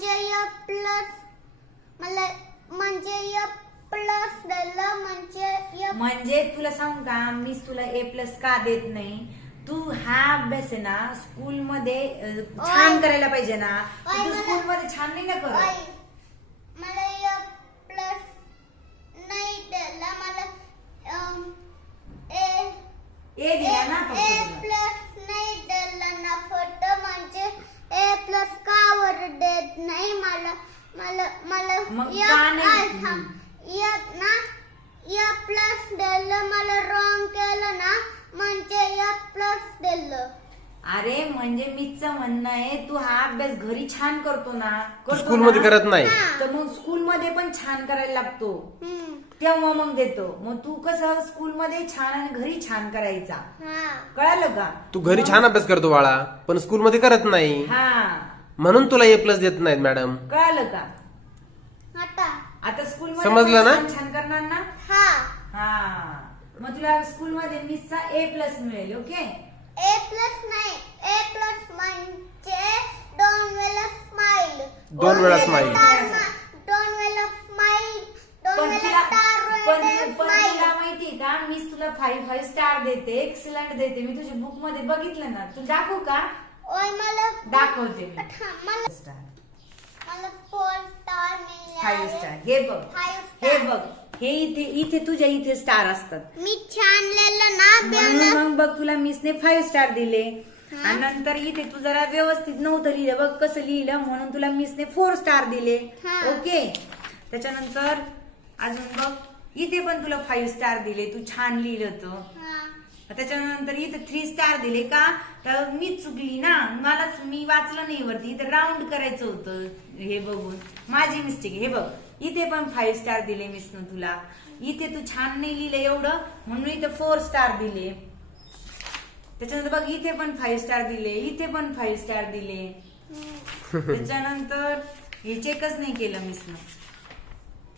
म्हणजे ए प्लस मला म्हणजे ए प्लस दिलं म्हणजे तुला सांगू का मीच तुला ए प्लस का देत नाही. तू हा अभ्यास आहे ना स्कूल मध्ये छान करायला पाहिजे ना. तू स्कूल मध्ये छान नाही ना करत. मला ए प्लस नाही दिला मला ए दिला ना फक्त ए तुला. प्लस नाही दिला ना फक्त म्हणजे ए प्लस का वर देत नाही मला मला मला मग का नाही? ना ए प्लस दिलं मला रॉंग केलं ना म्हणजे ए प्लस दिलं. अरे म्हणजे मीच म्हणणं आहे तू हा अभ्यास घरी छान करतो ना. स्कूल मध्ये करत नाही. तर मग स्कूल मध्ये पण छान करायला लागतो तेव्हा मग देतो. मग तू कसं स्कूल मध्ये छान आणि घरी छान करायचा. कळालं का. तू घरी छान अभ्यास करतो बाळा पण स्कूल मध्ये करत नाही. हा म्हणून तुला ए प्लस देत नाहीत मॅडम. कळालं का. आता स्कूल मध्ये समजलं ना? छान करणार ना. हा मग तुला स्कूल मध्ये मीसचा ए प्लस मिळेल. ओके. ए प्लस नाही ए प्लस म्हणजे 2 वेळा स्माइल. 2 वेळा स्माइल. 2 वेळा स्माइल. 2 पण वेळा तुला माहितीये का मीच तुला 5 स्टार देते. एक्सलंट देते. मी तुझ्या बुक मध्ये बघितलं ना. तू दाखवू का. ओय मला दाखवते मी. मला 4 स्टार मिळाले. 5 स्टार. हे बघ. हे बघ. हे इथे तुझ्या इथे स्टार असतात. मी छान लिहिलं ना. मग बघ तुला मिसने 5 स्टार दिले. आणि नंतर इथे तू जरा व्यवस्थित नव्हतं लिहिलं. बघ कसं लिहिलं म्हणून तुला मिसने 4 स्टार दिले. ओके. त्याच्यानंतर अजून बघ इथे पण तुला 5 स्टार दिले. तू छान लिहिलं होतं. त्याच्यानंतर इथे 3 स्टार दिले का तर मीच चुकली ना. मी वाचलं नाही वरती. इथे राऊंड करायचं होतं. हे बघून माझी मिस्टेक. हे बघ इथे पण 5 स्टार दिले मिसनं तुला. इथे तू छान नाही लिहिलं एवढं म्हणून इथे 4 स्टार दिले. त्याच्यानंतर बघ इथे पण 5 स्टार दिले. इथे पण 5 स्टार दिले. त्याच्यानंतर हे चेकच नाही केलं मिसनं.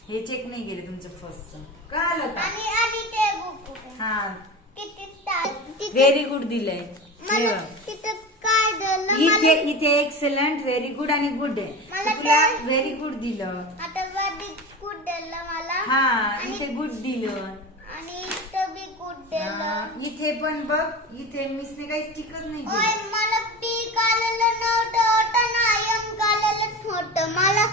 हे चेक नाही केले तुमचं फर्स्टचं. कळालं का. आणि ते बुक हा किती स्टार. व्हेरी गुड दिलंय. मला तिथं काय दिलं. इथे एक्सलंट व्हेरी गुड आणि गुड आहे. तुला व्हेरी गुड दिलं. आता व्हेरी गुड दिलं मला. हा इथे गुड दिलं. आणि इथं बी गुड दिलं. इथे पण बघ इथे मिसने काही टिकच नाही ओय केलं. मला पी काढलेलं नव्हतं ना एम काढलेलंच होतं. मला